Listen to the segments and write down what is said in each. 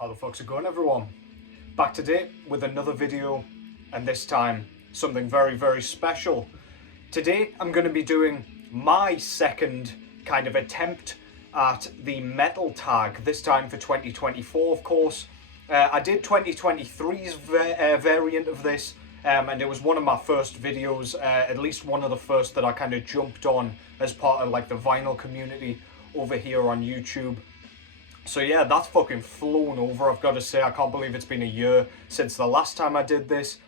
How the fuck's it going, everyone? Back today with another video, and this time something very, very special. Today I'm going to be doing my second kind of attempt at the metal tag, this time for 2024, of course. I did 2023's variant of this, and it was one of my first videos, at least one of the first that I kind of jumped on as part of like the vinyl community over here on YouTube. So yeah, that's fucking flown over, I've got to say. I can't believe it's been a year since the last time I did this.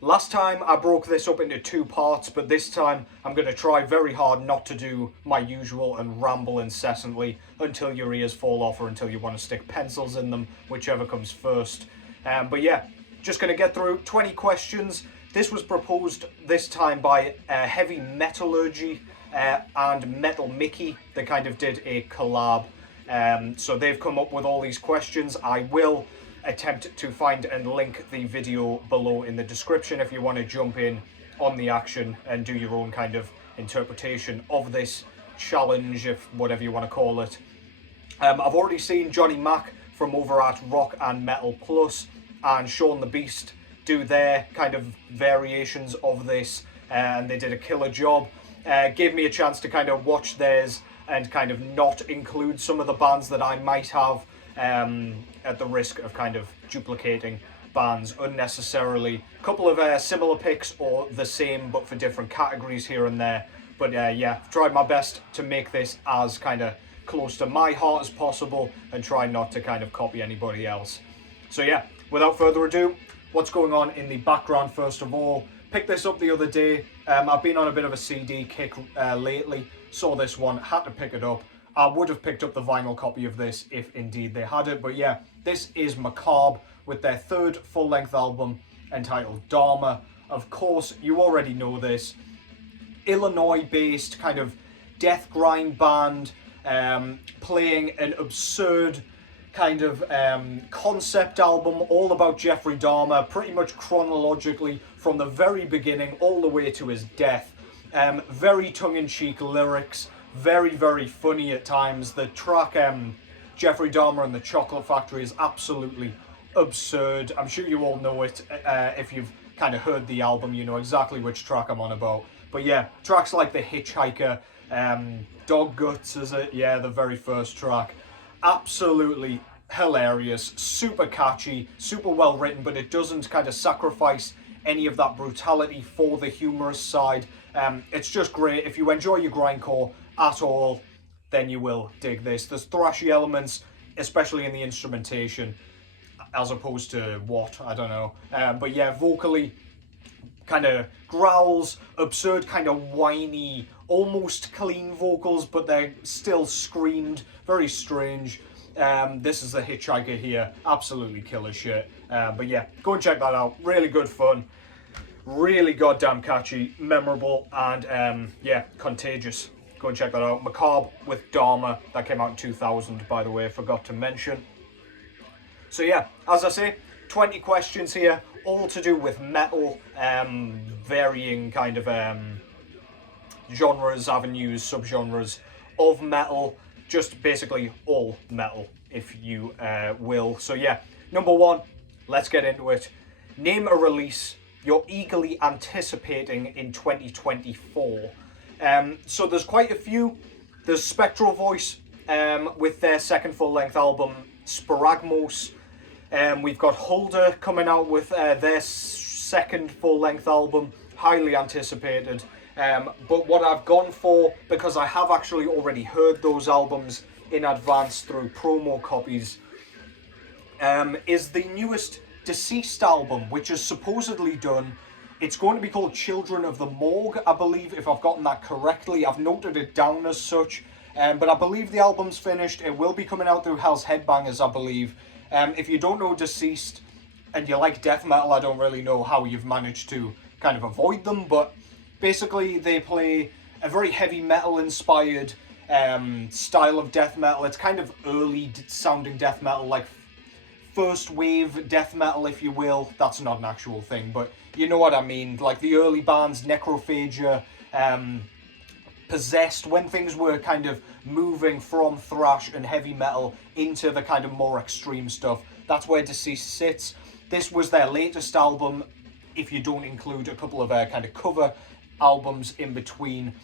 Last time I broke this up into two parts, but this time I'm going to try very hard not to do my usual and ramble incessantly until your ears fall off or until you want to stick pencils in them, whichever comes first. But yeah, just going to get through 20 questions. This was proposed this time by Heavy Metallurgy and Metal Mickey. They kind of did a collab. So they've come up with all these questions. I will attempt to find and link the video below in the description if you want to jump in on the action and do your own kind of interpretation of this challenge, if whatever you want to call it. I've already seen Johnny Mac from over at Rock and Metal Plus and Sean the Beast do their kind of variations of this, and they did a killer job. Gave me a chance to kind of watch theirs and kind of not include some of the bands that I might have, at the risk of kind of duplicating bands unnecessarily. A couple of similar picks or the same but for different categories here and there. But yeah, tried my best to make this as kind of close to my heart as possible and try not to kind of copy anybody else. So yeah, without further ado, what's going on in the background first of all. Picked this up the other day. I've been on a bit of a CD kick lately. Saw this one, had to pick it up. I would have picked up the vinyl copy of this if indeed they had it. But yeah, this is Macabre with their third full-length album entitled Dahmer. Of course, you already know this. Illinois-based kind of death grind band, playing an absurd kind of concept album all about Jeffrey Dahmer, pretty much chronologically from the very beginning all the way to his death. Very tongue-in-cheek lyrics, very, very funny at times. The track Jeffrey Dahmer and the Chocolate Factory is absolutely absurd. I'm sure you all know it. If you've kind of heard the album, you know exactly which track I'm on about. But yeah, tracks like The Hitchhiker, Dog Guts, is it? Yeah, the very first track. Absolutely hilarious, super catchy, super well written, but it doesn't kind of sacrifice any of that brutality for the humorous side. It's just great. If you enjoy your grindcore at all, then you will dig this. There's thrashy elements, especially in the instrumentation, as opposed to what, I don't know. But yeah, vocally, kind of growls, absurd kind of whiny, almost clean vocals, but they're still screamed, very strange. This is The Hitchhiker here, absolutely killer shit. But yeah, go and check that out, really good fun, really goddamn catchy, memorable, and yeah, contagious. Go and check that out. Macabre with Dahmer, that came out in 2000, by the way, forgot to mention. So yeah, as I say, 20 questions here, all to do with metal, varying kind of genres, avenues, subgenres of metal, just basically all metal, if you will. So yeah, number one, let's get into it. Name a release you're eagerly anticipating in 2024. So there's quite a few. There's Spectral Voice with their second full-length album, Sporagmos. We've got Holder coming out with their second full-length album, highly anticipated. But what I've gone for, because I have actually already heard those albums in advance through promo copies, is the newest Deceased album, which is supposedly done. It's going to be called Children of the Morgue, I believe, if I've gotten that correctly. I've noted it down as such, but I believe the album's finished. It will be coming out through Hell's Headbangers, I believe. If you don't know Deceased and you like death metal, I don't really know how you've managed to kind of avoid them, but basically they play a very heavy metal inspired style of death metal. It's kind of early sounding death metal, like first wave death metal, if you will. That's not an actual thing, but you know what I mean. Like the early bands, Necrophagia, possessed, when things were kind of moving from thrash and heavy metal into the kind of more extreme stuff. That's where Deceased sits. This was their latest album, if you don't include a couple of kind of cover albums in between.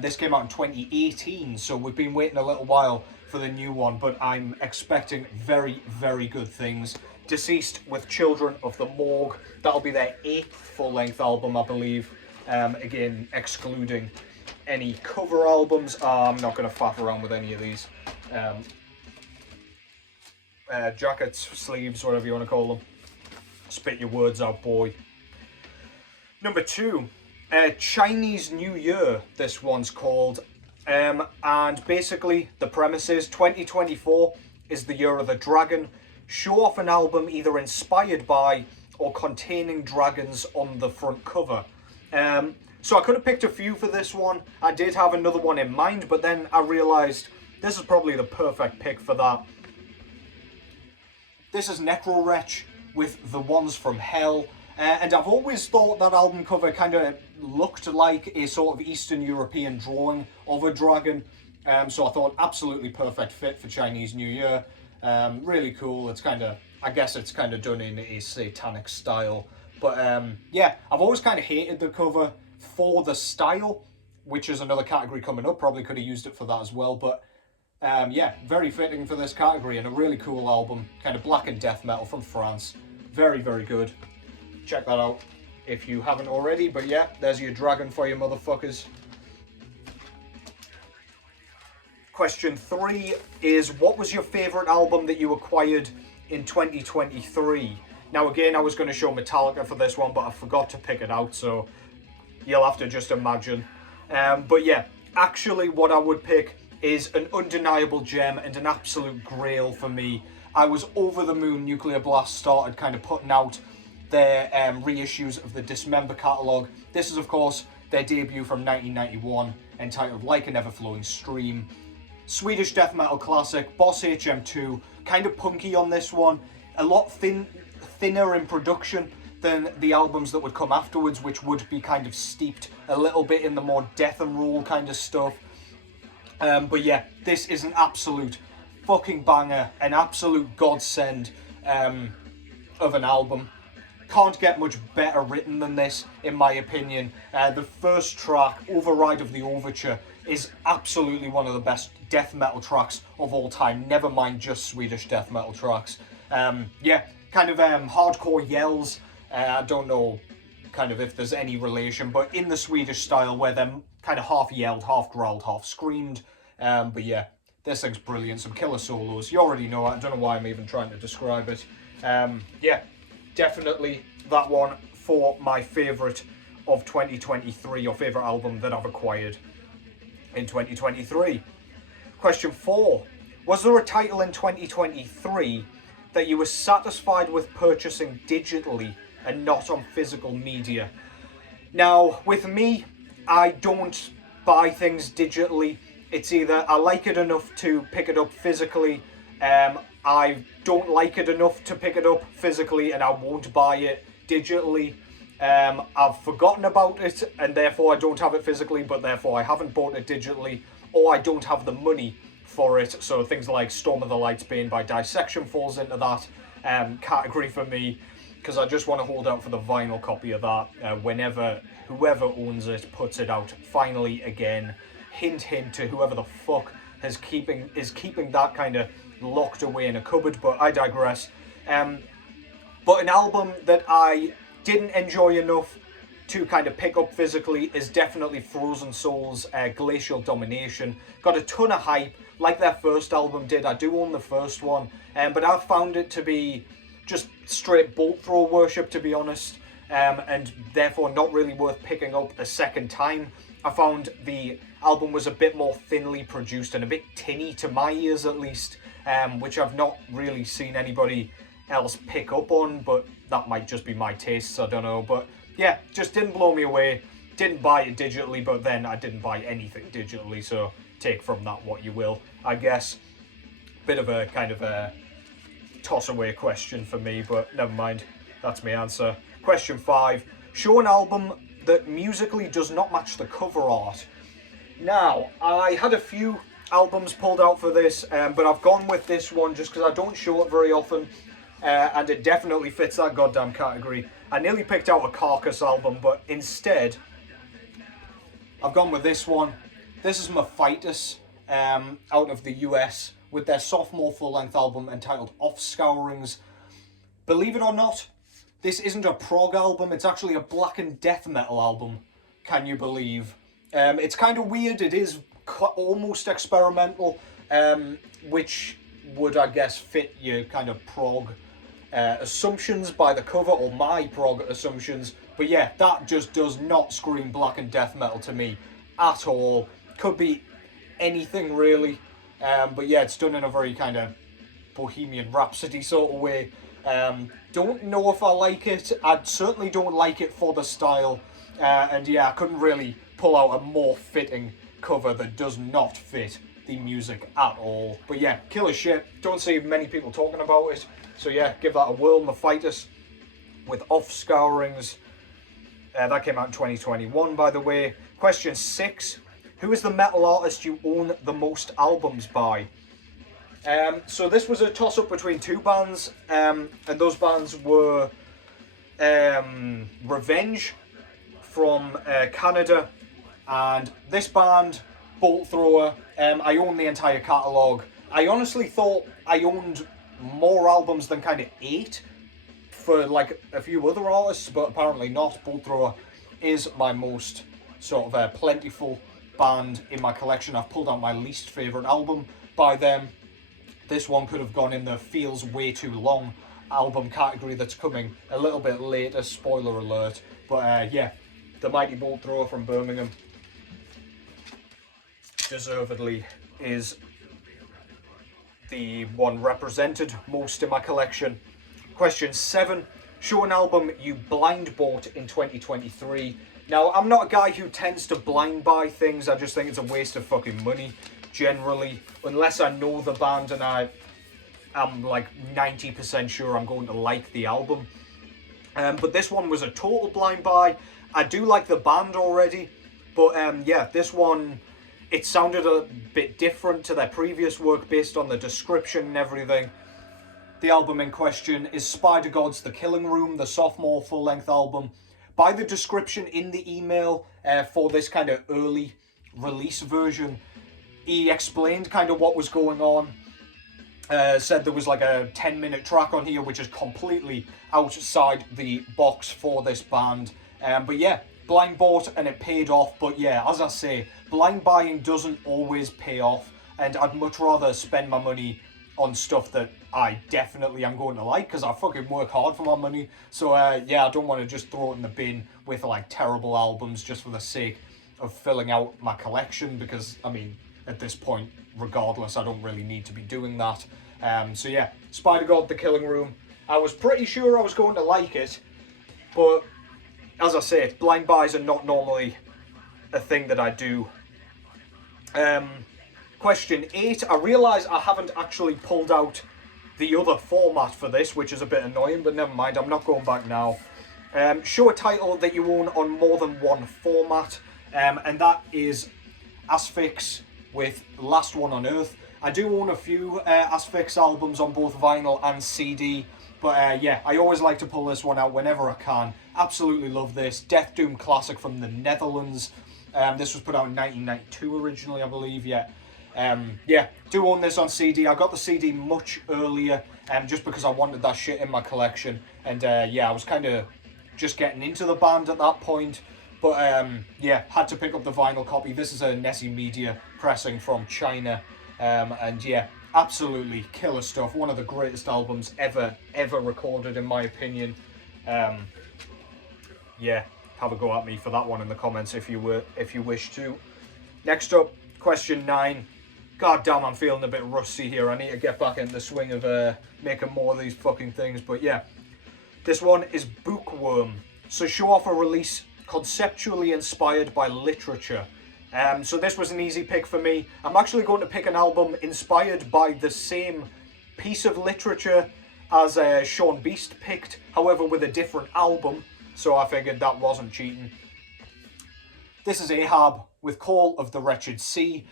This came out in 2018, so we've been waiting a little while for the new one, but I'm expecting very, very good things. Deceased with Children of the Morgue, that'll be their 8th full-length album, I believe. Again, excluding any cover albums. I'm not going to faff around with any of these. Jackets, sleeves, whatever you want to call them. Spit your words out, boy. Number 2, Chinese New Year, this one's called. And basically, the premise is 2024 is the year of the dragon. Show off an album either inspired by or containing dragons on the front cover. So I could have picked a few for this one. I did have another one in mind, but then I realised this is probably the perfect pick for that. This is Necrowretch with The Ones from Hell. And I've always thought that album cover kind of looked like a sort of Eastern European drawing of a dragon. So I thought absolutely perfect fit for Chinese New Year. Really cool. It's kind of, I guess it's kind of done in a satanic style. But yeah, I've always kind of hated the cover for the style, which is another category coming up. Probably could have used it for that as well. But yeah, very fitting for this category and a really cool album. Kind of black and death metal from France. Very, very good. Check that out if you haven't already. But yeah, there's your dragon for you motherfuckers. Question 3 is, what was your favourite album that you acquired in 2023? Now again, I was going to show Metallica for this one, but I forgot to pick it out, so you'll have to just imagine. But yeah, actually what I would pick is an undeniable gem and an absolute grail for me. I was over the moon Nuclear Blast started kind of putting out their reissues of the Dismember catalogue. This is, of course, their debut from 1991, entitled Like an Ever-Flowing Stream. Swedish death metal classic, Boss HM2, kind of punky on this one, a lot thinner in production than the albums that would come afterwards, which would be kind of steeped a little bit in the more death and roll kind of stuff. But yeah, this is an absolute fucking banger, an absolute godsend of an album. Can't get much better written than this, in my opinion. The first track, Override of the Overture, is absolutely one of the best death metal tracks of all time. Never mind just Swedish death metal tracks. Yeah, kind of hardcore yells. I don't know kind of if there's any relation, but in the Swedish style where they're kind of half yelled, half growled, half screamed. But yeah, this thing's brilliant. Some killer solos. You already know it. I don't know why I'm even trying to describe it. Yeah, definitely that one for my favourite of 2023, or favourite album that I've acquired in 2023. Question 4. Was there a title in 2023 that you were satisfied with purchasing digitally and not on physical media? Now, with me, I don't buy things digitally. It's either I like it enough to pick it up physically, I don't like it enough to pick it up physically, and I won't buy it digitally. I've forgotten about it, and therefore I don't have it physically, but therefore I haven't bought it digitally, or I don't have the money for it. So things like Storm of the Light's Bane by Dissection falls into that category for me, because I just want to hold out for the vinyl copy of that whenever whoever owns it puts it out finally again. Hint, hint to whoever the fuck is keeping that kind of locked away in a cupboard, but I digress. But an album that I didn't enjoy enough to kind of pick up physically is definitely Frozen Souls' Glacial Domination. Got a ton of hype, like their first album did. I do own the first one, but I found it to be just straight bolt throw worship, to be honest, and therefore not really worth picking up a second time. I found the album was a bit more thinly produced and a bit tinny, to my ears at least, which I've not really seen anybody else pick up on, but that might just be my tastes, I don't know. But yeah, just didn't blow me away. Didn't buy it digitally, but then I didn't buy anything digitally, so take from that what you will, I guess. Bit of a kind of a toss away question for me, but never mind, that's my answer. Question 5. Show an album that musically does not match the cover art. Now, I had a few albums pulled out for this, but I've gone with this one just because I don't show it very often, and it definitely fits that goddamn category. I nearly picked out a Carcass album, but instead, I've gone with this one. This is Mephitis, out of the US, with their sophomore full-length album entitled Offscourings. Believe it or not, this isn't a prog album, it's actually a black and death metal album. Can you believe? It's kind of weird, it is almost experimental, which would, I guess, fit your kind of prog assumptions by the cover, or my prog assumptions. But yeah, that just does not scream black and death metal to me at all. Could be anything really, but yeah, it's done in a very kind of Bohemian Rhapsody sort of way. Don't know if I like it. I certainly don't like it for the style, and yeah, I couldn't really pull out a more fitting cover that does not fit the music at all. But yeah, killer shit. Don't see many people talking about it, so yeah, give that a whirl. Mephitis with Offscourings. That came out in 2021, by the way. Question 6. Who is the metal artist you own the most albums by? So this was a toss-up between two bands, and those bands were Revenge from Canada, and this band, Bolt Thrower. I own the entire catalogue. I honestly thought I owned more albums than kind of 8 for like a few other artists, but apparently not. Bolt Thrower is my most sort of plentiful band in my collection. I've pulled out my least favourite album by them. This one could have gone in the feels way too long album category that's coming a little bit later, spoiler alert. But yeah, the mighty Bolt Thrower from Birmingham deservedly is the one represented most in my collection. Question 7. Show an album you blind bought in 2023. Now, I'm not a guy who tends to blind buy things. I just think it's a waste of fucking money, generally. Unless I know the band and I'm like 90% sure I'm going to like the album. But this one was a total blind buy. I do like the band already. But yeah, this one, it sounded a bit different to their previous work based on the description and everything. The album in question is Spider God's The Killing Room, the sophomore full-length album. By the description in the email for this kind of early release version, he explained kind of what was going on. Said there was like a 10-minute track on here which is completely outside the box for this band. But yeah, blind bought and it paid off. But yeah, as I say, blind buying doesn't always pay off, and I'd much rather spend my money on stuff that I definitely am going to like, because I fucking work hard for my money. So yeah, I don't want to just throw it in the bin with like terrible albums just for the sake of filling out my collection, because I mean, at this point, regardless, I don't really need to be doing that. So yeah, Spider God, The Killing Room. I was pretty sure I was going to like it, but as I say, blind buys are not normally a thing that I do. Question 8. I realise I haven't actually pulled out the other format for this, which is a bit annoying, but never mind, I'm not going back now. Show a title that you own on more than one format, and that is Asphyx with Last One on Earth. I do own a few Asphyx albums on both vinyl and CD, but yeah, I always like to pull this one out whenever I can. Absolutely love this. Death Doom classic from the Netherlands. This was put out in 1992 originally, I believe, yeah. Yeah, do own this on CD. I got the CD much earlier, just because I wanted that shit in my collection. And yeah, I was kind of just getting into the band at that point. But yeah, had to pick up the vinyl copy. This is a Nessie Media pressing from China. And yeah, absolutely killer stuff. One of the greatest albums ever recorded, in my opinion. Yeah, have a go at me for that one in the comments if you wish to. Next up, question 9. God damn, I'm feeling a bit rusty here. I need to get back into the swing of making more of these fucking things. But yeah, this one is Bookworm. So show off a release conceptually inspired by literature. So this was an easy pick for me. I'm actually going to pick an album inspired by the same piece of literature as Sean Beast picked, however with a different album. So I figured that wasn't cheating. This is Ahab with Call of the Wretched Sea.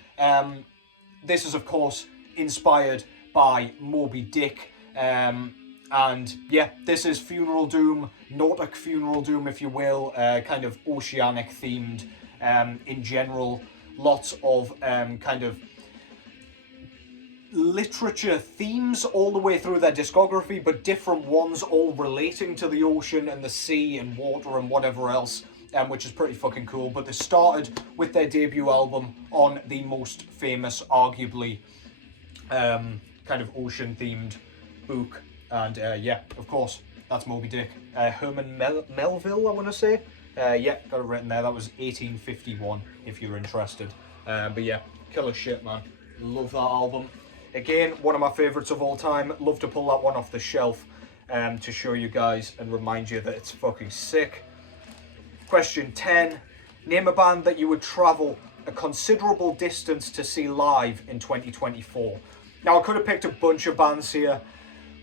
This is, of course, inspired by Moby Dick. And yeah, this is Funeral Doom, Nautic Funeral Doom, if you will, kind of oceanic themed in general. Lots of kind of literature themes all the way through their discography, but different ones all relating to the ocean and the sea and water and whatever else, which is pretty fucking cool. But they started with their debut album on the most famous, arguably, kind of ocean-themed book. And yeah, of course, that's Moby Dick. Herman Melville, I want to say. Yeah, got it written there. That was 1851, if you're interested. But yeah, killer shit, man. Love that album. Again, one of my favourites of all time. Love to pull that one off the shelf to show you guys and remind you that it's fucking sick. Question 10. Name a band that you would travel a considerable distance to see live in 2024. Now, I could have picked a bunch of bands here,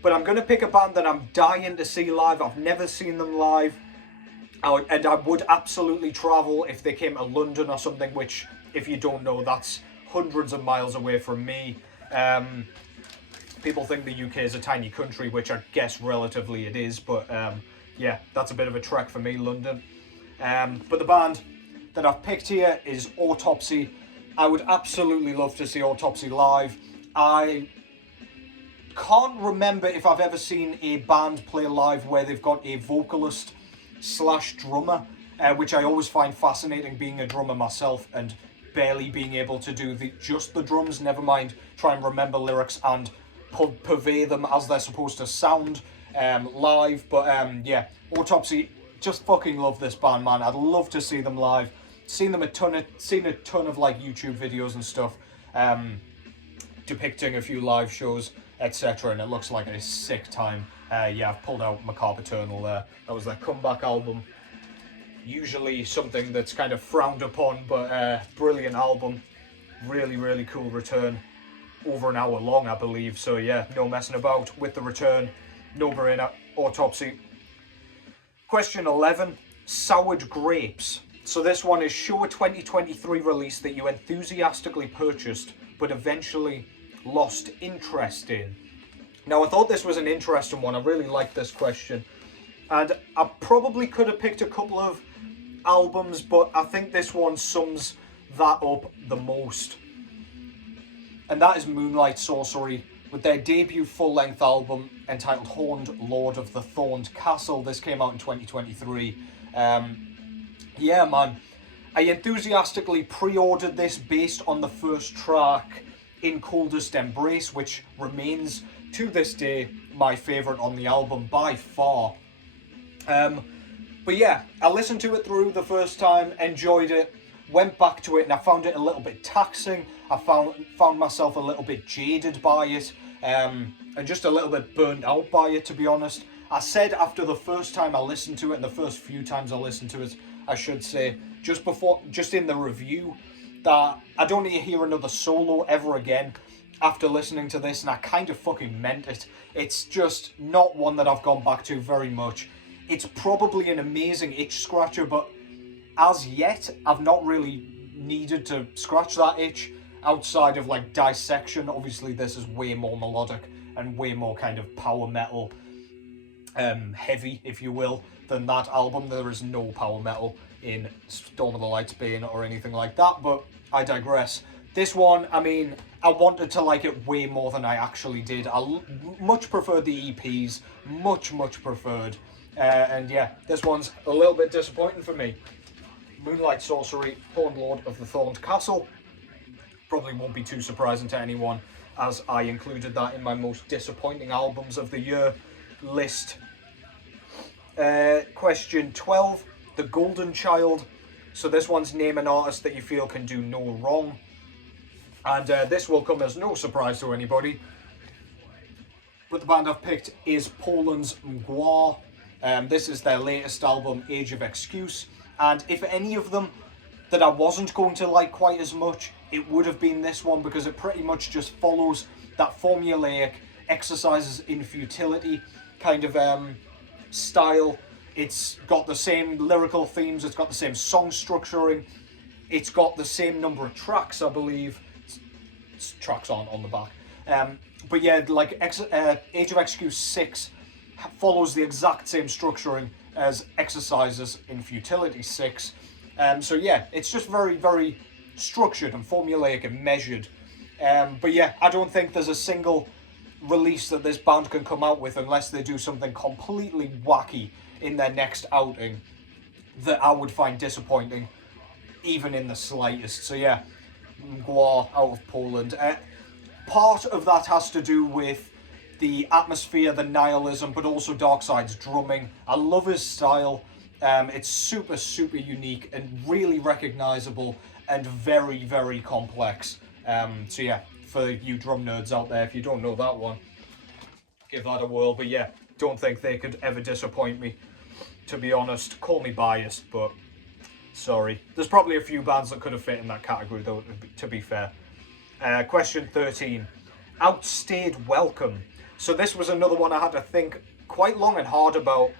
but I'm going to pick a band that I'm dying to see live. I've never seen them live. And I would absolutely travel if they came to London or something, which, if you don't know, that's hundreds of miles away from me. People think the UK is a tiny country, which I guess relatively it is, but yeah, that's a bit of a trek for me, London. But the band that I've picked here is Autopsy. I would absolutely love to see Autopsy live. I can't remember if I've ever seen a band play live where they've got a vocalist / drummer, which I always find fascinating, being a drummer myself and barely being able to do just the drums, never mind try and remember lyrics and purvey them as they're supposed to sound live. But yeah, Autopsy, just fucking love this band, man. I'd love to see them live. Seen a ton of like YouTube videos and stuff depicting a few live shows, etc., and it looks like a sick time. Yeah, I've pulled out Macabre Eternal there. That was their comeback album. Usually something that's kind of frowned upon, but brilliant album. Really, really cool return. Over an hour long, I believe. So yeah, no messing about with the return. No brainer. Autopsy. Question 11. Soured Grapes. So this one is: show a 2023 release that you enthusiastically purchased, but eventually lost interest in. Now, I thought this was an interesting one. I really liked this question. And I probably could have picked a couple of albums, but I think this one sums that up the most. And that is Moonlight Sorcery, with their debut full-length album entitled Horned Lord of the Thorned Castle. This came out in 2023. Yeah, man. I enthusiastically pre-ordered this based on the first track, In Coldest Embrace, which remains, to this day, my favourite on the album by far. But yeah, I listened to it through the first time, enjoyed it, went back to it, and I found it a little bit taxing. I found myself a little bit jaded by it, and just a little bit burnt out by it, to be honest. I said after the first time I listened to it, and the first few times I listened to it, I should say, just in the review, that I don't need to hear another solo ever again after listening to this, and I kind of fucking meant it. It's just not one that I've gone back to very much. It's probably an amazing itch scratcher, but as yet, I've not really needed to scratch that itch outside of like Dissection. Obviously, this is way more melodic and way more kind of power metal heavy, if you will, than that album. There is no power metal in Storm of the Light's Bane or anything like that, but I digress. This one, I mean, I wanted to like it way more than I actually did. I much preferred the EPs, much preferred. And yeah, this one's a little bit disappointing for me. Moonlight Sorcery, Horned Lord of the Thorned Castle. Probably won't be too surprising to anyone, as I included that in my most disappointing albums of the year list. Question 12, The Golden Child. So this one's: name an artist that you feel can do no wrong. And this will come as no surprise to anybody, but the band I've picked is Poland's Mgła. This is their latest album, Age of Excuse. And if any of them that I wasn't going to like quite as much, it would have been this one, because it pretty much just follows that formulaic exercises in futility kind of style. It's got the same lyrical themes, it's got the same song structuring, it's got the same number of tracks, I believe. Tracks aren't on the back. But yeah, like Age of Excuse 6 follows the exact same structuring as Exercises in Futility 6. So yeah, it's just very, very structured and formulaic and measured. But yeah, I don't think there's a single release that this band can come out with unless they do something completely wacky in their next outing that I would find disappointing, even in the slightest. So yeah, Mgła out of Poland. Part of that has to do with the atmosphere, the nihilism, but also Darkside's drumming. I love his style. It's super, super unique and really recognisable and very, very complex. So yeah, for you drum nerds out there, if you don't know that one, give that a whirl. But yeah, don't think they could ever disappoint me, to be honest. Call me biased, but sorry. There's probably a few bands that could have fit in that category, though, to be fair. Question 13. Outstayed Welcome. So this was another one I had to think quite long and hard about.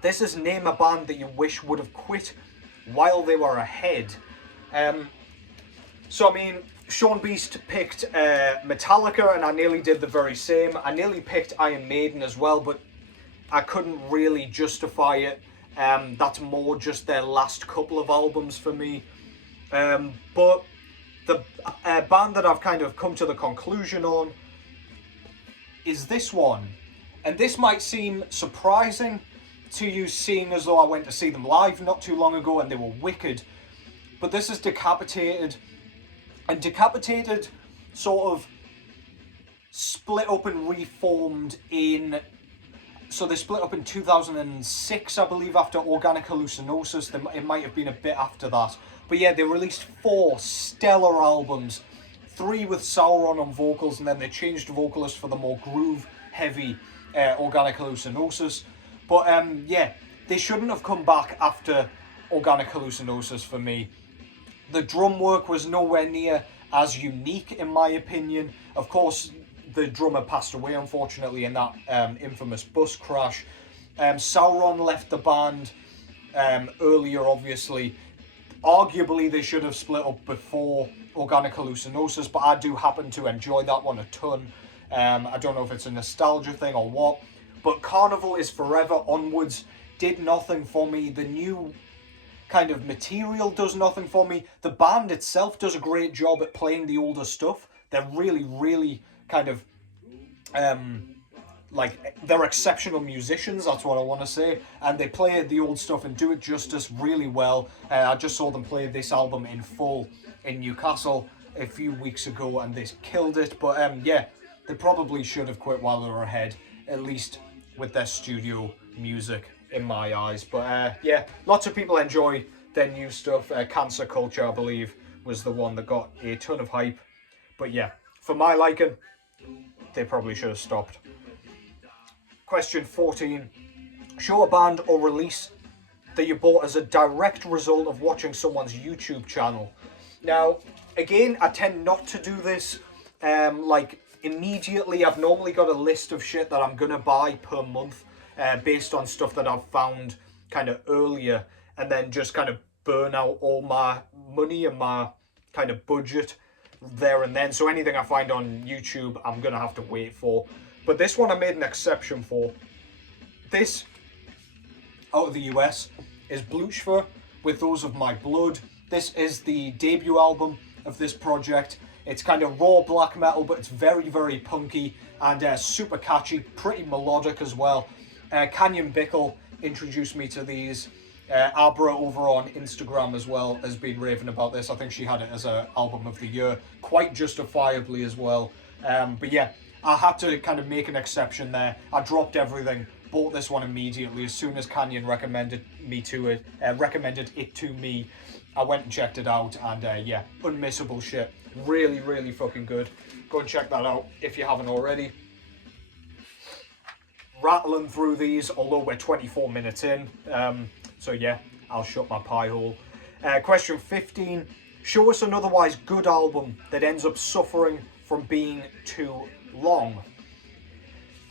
This is name a band that you wish would have quit while they were ahead. So I mean, Sean Beast picked Metallica, and I nearly did the very same. I nearly picked Iron Maiden as well, but I couldn't really justify it. That's more just their last couple of albums for me. But the band that I've kind of come to the conclusion on is this one. And this might seem surprising to you, seeing as though I went to see them live not too long ago and they were wicked. But this is Decapitated. And Decapitated sort of split up and reformed in... So they split up in 2006, I believe, after Organic Hallucinosis. It might have been a bit after that. But yeah, they released 4 stellar albums. 3 with Sauron on vocals, and then they changed vocalist for the more groove-heavy Organic Hallucinosis. But yeah, they shouldn't have come back after Organic Hallucinosis for me. The drum work was nowhere near as unique, in my opinion. Of course, the drummer passed away, unfortunately, in that infamous bus crash. Sauron left the band earlier, obviously. Arguably, they should have split up before Organic Hallucinosis, but I do happen to enjoy that one a ton. I don't know if it's a nostalgia thing or what, but Carnival is Forever Onwards did nothing for me. The new kind of material does nothing for me. The band itself does a great job at playing the older stuff. They're really, really kind of like, they're exceptional musicians, that's what I want to say, and they play the old stuff and do it justice really well. I just saw them play this album in full in Newcastle a few weeks ago and they killed it. But yeah, they probably should have quit while they were ahead, at least with their studio music, in my eyes. But yeah, lots of people enjoy their new stuff. Cancer Culture, I believe, was the one that got a ton of hype. But yeah, for my liking, they probably should have stopped. Question 14. Show a band or release that you bought as a direct result of watching someone's YouTube channel. Now, again, I tend not to do this like immediately. I've normally got a list of shit that I'm gonna buy per month based on stuff that I've found kind of earlier, and then just kind of burn out all my money and my kind of budget there and then. So anything I find on YouTube, I'm gonna have to wait for. But this one I made an exception for. This, out of the US, is Bluchfer with Those of My Blood. This is the debut album of this project. It's kind of raw black metal, but it's very, very punky and super catchy, pretty melodic as well. Canyon Bickle introduced me to these. Abra over on Instagram as well has been raving about this. I think she had it as an album of the year, quite justifiably as well. But yeah, I had to kind of make an exception there. I dropped everything, bought this one immediately as soon as Canyon recommended it to me. I went and checked it out, and yeah, unmissable shit. Really, really fucking good. Go and check that out if you haven't already. Rattling through these, although we're 24 minutes in. So yeah, I'll shut my pie hole. Question 15. Show us an otherwise good album that ends up suffering from being too long.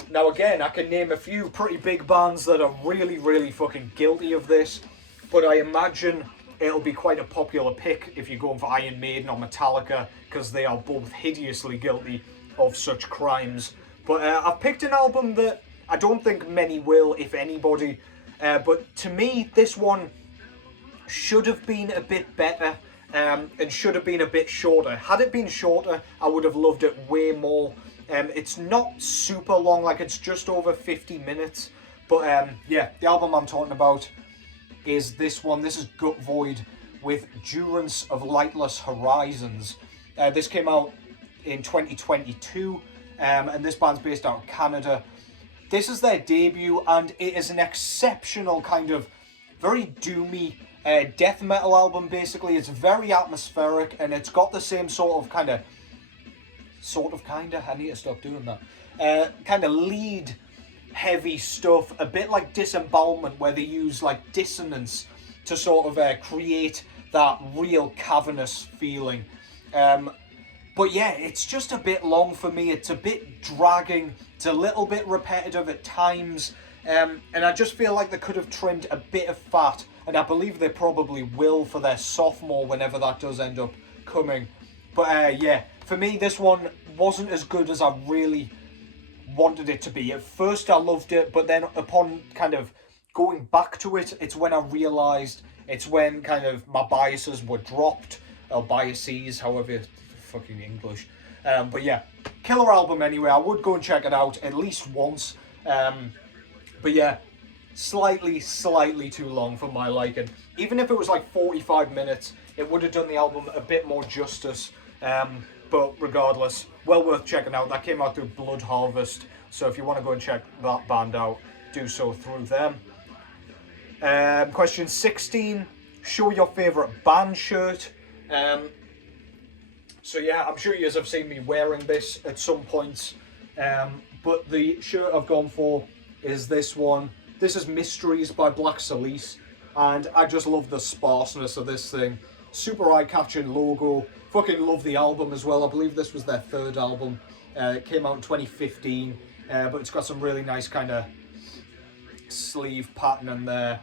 Now again, I can name a few pretty big bands that are really, really fucking guilty of this, but I imagine it'll be quite a popular pick if you're going for Iron Maiden or Metallica, because they are both hideously guilty of such crimes. But I've picked an album that I don't think many will, if anybody. But to me, this one should have been a bit better, and should have been a bit shorter. Had it been shorter, I would have loved it way more. It's not super long, like it's just over 50 minutes. But yeah, the album I'm talking about is this one. This is Gut Void with Durance of Lightless Horizons. This came out in 2022, and this band's based out of Canada. This is their debut, and it is an exceptional kind of very doomy death metal album, basically. It's very atmospheric, and it's got the same sort of kind of, I need to stop doing that, kind of lead heavy stuff, a bit like Disembowelment, where they use like dissonance to sort of create that real cavernous feeling. But yeah, it's just a bit long for me. It's a bit dragging. It's a little bit repetitive at times. And I just feel like they could have trimmed a bit of fat. And I believe they probably will for their sophomore, whenever that does end up coming. But yeah, for me, this one wasn't as good as I really wanted it to be. At first, I loved it. But then upon kind of going back to it, it's when I realised, it's when kind of my biases were dropped. Or biases, however fucking English. But yeah, killer album anyway. I would go and check it out at least once. But yeah, slightly too long for my liking. Even if it was like 45 minutes, it would have done the album a bit more justice. But regardless, well worth checking out. That came out through Blood Harvest, so if you want to go and check that band out, do so through them. Question 16, show your favourite band shirt. So yeah, I'm sure you guys have seen me wearing this at some points, but the shirt I've gone for is this one. This is Mysteries by Blackciss, and I just love the sparseness of this thing. Super eye-catching logo. Fucking love the album as well. I believe this was their third album. It came out in 2015, but it's got some really nice kind of sleeve pattern in there,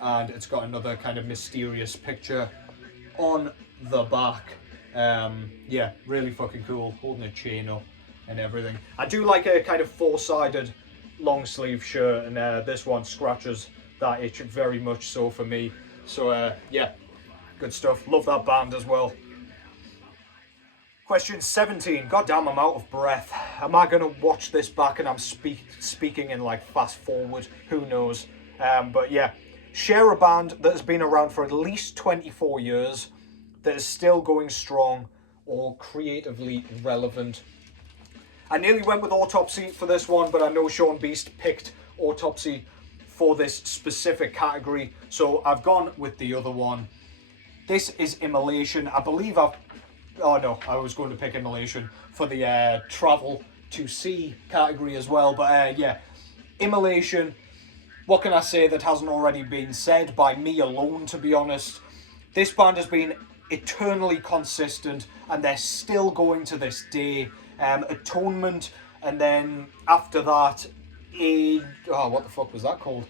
and it's got another kind of mysterious picture on the back. Yeah, really fucking cool, holding a chain up and everything. I do like a kind of four-sided long sleeve shirt, and this one scratches that itch very much so for me. So yeah, good stuff. Love that band as well. Question 17. Goddamn, I'm out of breath. Am I gonna watch this back and I'm speaking in like fast forward? Who knows? But yeah, share a band that has been around for at least 24 years, that is still going strong or creatively relevant. I nearly went with Autopsy for this one, but I know Sean Beast picked Autopsy for this specific category, so I've gone with the other one. This is Emulation. I believe oh no, I was going to pick Emulation for the Travel to See category as well, but yeah, Emulation, what can I say that hasn't already been said by me alone, to be honest? This band has been eternally consistent, and they're still going to this day. Atonement, and then after that, what the fuck was that called?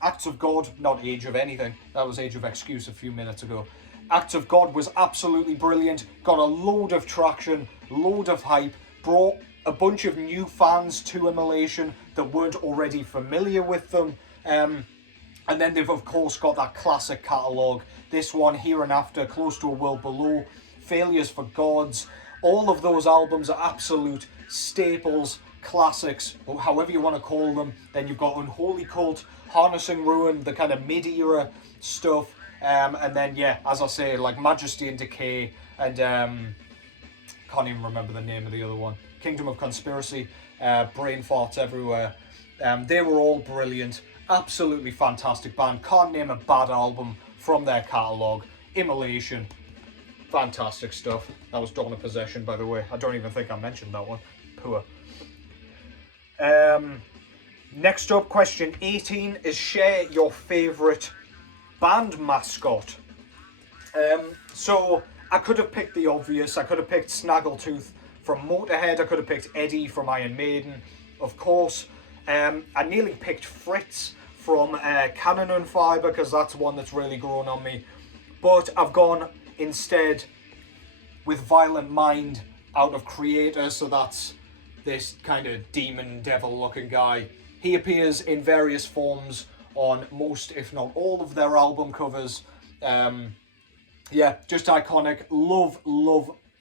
Acts of God, not Age of anything. That was Age of Excuse a few minutes ago. Acts of God was absolutely brilliant, got a load of traction, load of hype, brought a bunch of new fans to Emulation that weren't already familiar with them. And then they've of course got that classic catalogue. This one, Here and After, Close to a World Below, Failures for Gods. All of those albums are absolute staples, classics, or however you want to call them. Then you've got Unholy Cult, Harnessing Ruin, the kind of mid-era stuff. And then, yeah, as I say, like Majesty and Decay, and can't even remember the name of the other one. Kingdom of Conspiracy, Brain Farts Everywhere. They were all brilliant. Absolutely fantastic band. Can't name a bad album from their catalogue. Immolation. Fantastic stuff. That was Dawn of Possession, by the way. I don't even think I mentioned that one. Poor. Next up, question 18 is share your favourite band mascot. So I could have picked the obvious. I could have picked Snaggletooth from Motorhead. I could have picked Eddie from Iron Maiden, of course. I nearly picked Fritz from Canon and Fiber, because that's one that's really grown on me. But I've gone instead with Violent Mind out of Creator, so that's this kind of demon devil looking guy. He appears in various forms on most, if not all, of their album covers. Yeah, just iconic. Love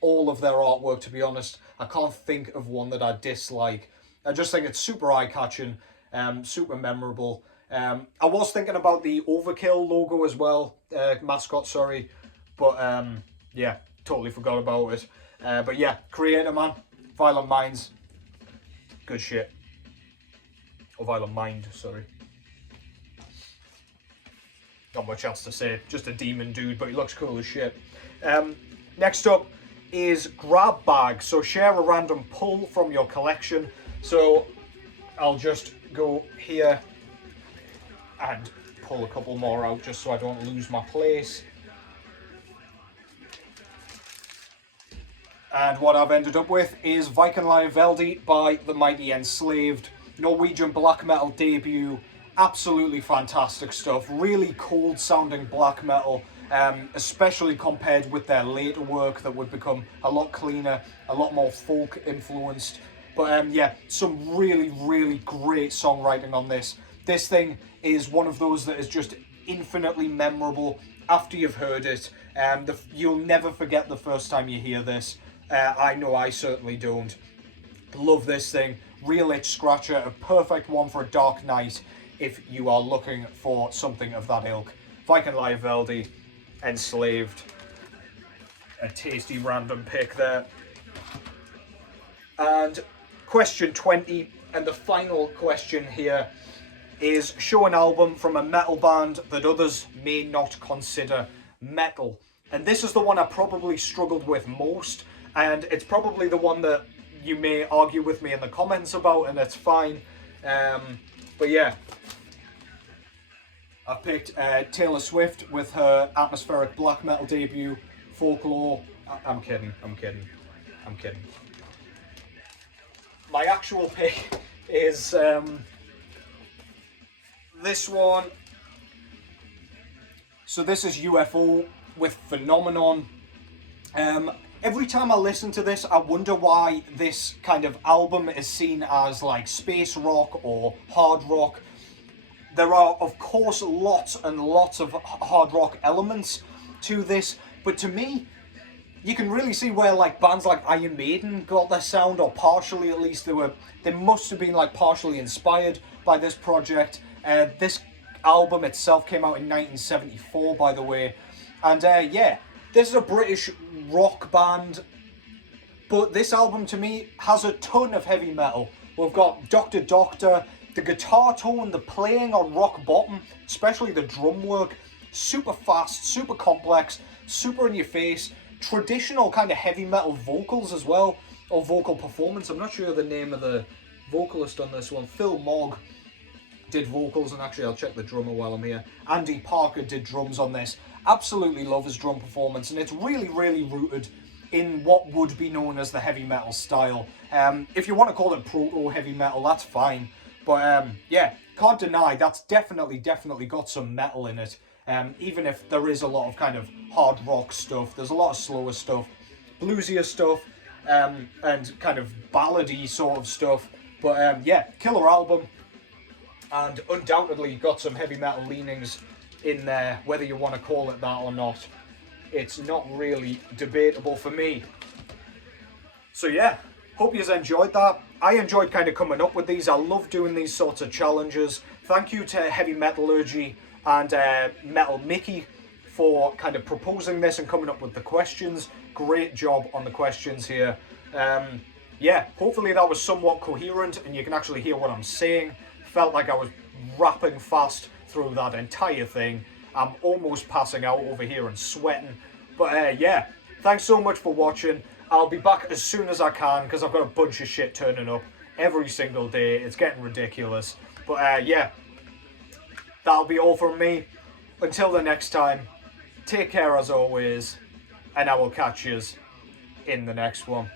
all of their artwork, to be honest. I can't think of one that I dislike. I just think it's super eye-catching, super memorable. I was thinking about the Overkill logo as well, mascot, sorry, but yeah, totally forgot about it. But yeah, Creator, man, Violent Minds, good shit. Or Violent Mind, sorry. Not much else to say, just a demon dude, but he looks cool as shit. Next up is Grab Bag. So share a random pull from your collection. So I'll just go here and pull a couple more out just so I don't lose my place. And what I've ended up with is Vikenlionveldi by the Mighty Enslaved. Norwegian black metal debut. Absolutely fantastic stuff. Really cold sounding black metal, especially compared with their later work that would become a lot cleaner, a lot more folk influenced. But yeah, some really great songwriting on this. This thing is one of those that is just infinitely memorable after you've heard it. You'll never forget the first time you hear this. I know I certainly don't. Love this thing. Real itch scratcher, a perfect one for a dark night if you are looking for something of that ilk. Vikenlionveldi, Enslaved. A tasty random pick there. And question 20, and the final question here is, show an album from a metal band that others may not consider metal. And this is the one I probably struggled with most, and it's probably the one that you may argue with me in the comments about, and it's fine. But yeah, I picked Taylor Swift with her atmospheric black metal debut, Folklore. I'm kidding. My actual pick is this one. So this is UFO with Phenomenon. Every time I listen to this, I wonder why this kind of album is seen as like space rock or hard rock. There are, of course, lots and lots of hard rock elements to this, but to me, you can really see where like bands like Iron Maiden got their sound, or partially at least. They must have been like partially inspired by this project. This album itself came out in 1974, by the way, and yeah, this is a British rock band, but this album to me has a ton of heavy metal. We've got Dr. Doctor, the guitar tone, the playing on Rock Bottom, especially the drum work, super fast, super complex, super in your face, traditional kind of heavy metal vocals as well, or vocal performance. I'm not sure the name of the vocalist on this one. Phil Mogg did vocals, and actually I'll check the drummer while I'm here. Andy Parker did drums on this. Absolutely love his drum performance, and it's really rooted in what would be known as the heavy metal style. If you want to call it proto heavy metal, that's fine. But yeah, can't deny that's definitely got some metal in it. Even if there is a lot of kind of hard rock stuff, there's a lot of slower stuff, bluesier stuff, and kind of ballady sort of stuff. But yeah, killer album, and undoubtedly got some heavy metal leanings in there, whether you want to call it that or not. It's not really debatable for me. So yeah, hope you enjoyed that. I enjoyed kind of coming up with these. I love doing these sorts of challenges. Thank you to Heavy Metallurgy and Metal Mickey for kind of proposing this and coming up with the questions. Great job on the questions here. Yeah, hopefully that was somewhat coherent and you can actually hear what I'm saying. Felt like I was rapping fast through that entire thing. I'm almost passing out over here and sweating. But yeah, thanks so much for watching. I'll be back as soon as I can because I've got a bunch of shit turning up every single day. It's getting ridiculous. But yeah, that'll be all from me. Until the next time, take care as always, and I will catch yous in the next one.